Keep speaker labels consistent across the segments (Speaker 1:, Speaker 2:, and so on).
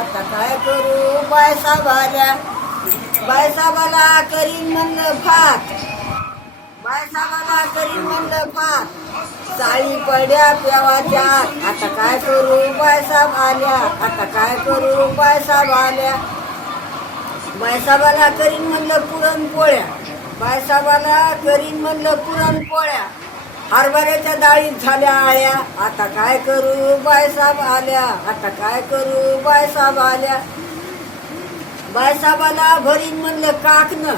Speaker 1: आता काय करू? बायसाब आल्या बायसाबाला करीन म्हणलं फात बायसाबाला करीन म्हणलं फात चाळी पड्या पेवाच्या. आता काय करू? बायसाब आल्या आता काय करू? बायसाब आल्या बायसाबाला करीन म्हणलं पुरणपोळ्या. बायसाबाला करीन म्हणलं पुरणपोळ्या. हरभऱ्याच्या डाळी झाल्या आळ्या आता काय करू? बायसाब आल्या. आता काय करू? बायसाब आल्या. बायसाबाला भरीन म्हणलं काकणं.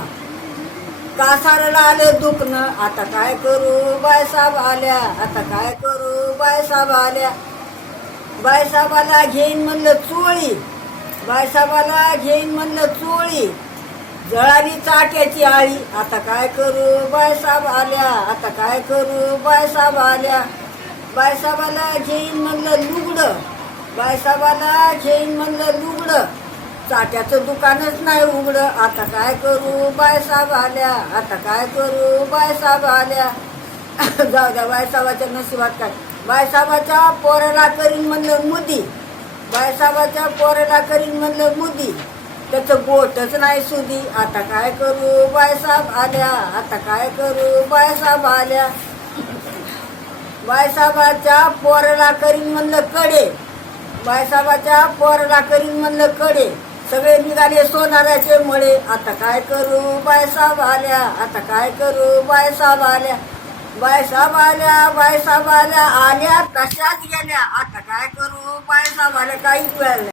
Speaker 1: कासाराला आलं दुखणं. आता काय करू? बायसाब आल्या. आता काय करू? बायसाब आल्या. बायसाबाला घेईन म्हणलं चोळी. बायसाबाला घेईन म्हणलं चोळी. जळाली चाट्याची आळी. आता काय करू? बायसाब आल्या. आता काय करू? बायसाब आल्या. बायसाबाला घेईन म्हणलं लुगडं. बायसाबाला घेईन म्हणलं लुगडं. चाट्याचं दुकानच नाही उघडं. आता काय करू? बायसाब आल्या. आता काय करू? बायसाब आल्या. जाऊ द्या बायसाबाच्या नशिबात काय? बायसाबाच्या पोराला करीन म्हणलं मुदी. बायसाबाच्या पोराला करीन म्हणलं मुदी. त्याचं बोटच नाही सुधी. आता काय करू? बायसाब आल्या आता काय करू? बायसाब आल्या बायसाबाच्या पोराला करीन म्हणलं कडे. बायसाबाच्या पोराला करीन म्हणलं कडे. सगळे निघाले सोनाराचे मळे. आता काय करू? बायसाब आल्या आता काय करू? बायसाब आल्या बायसाब आल्या बायसाब आल्या आल्या तशाच गेल्या? आता काय करू? बायसाब आल्या काहीच वेळ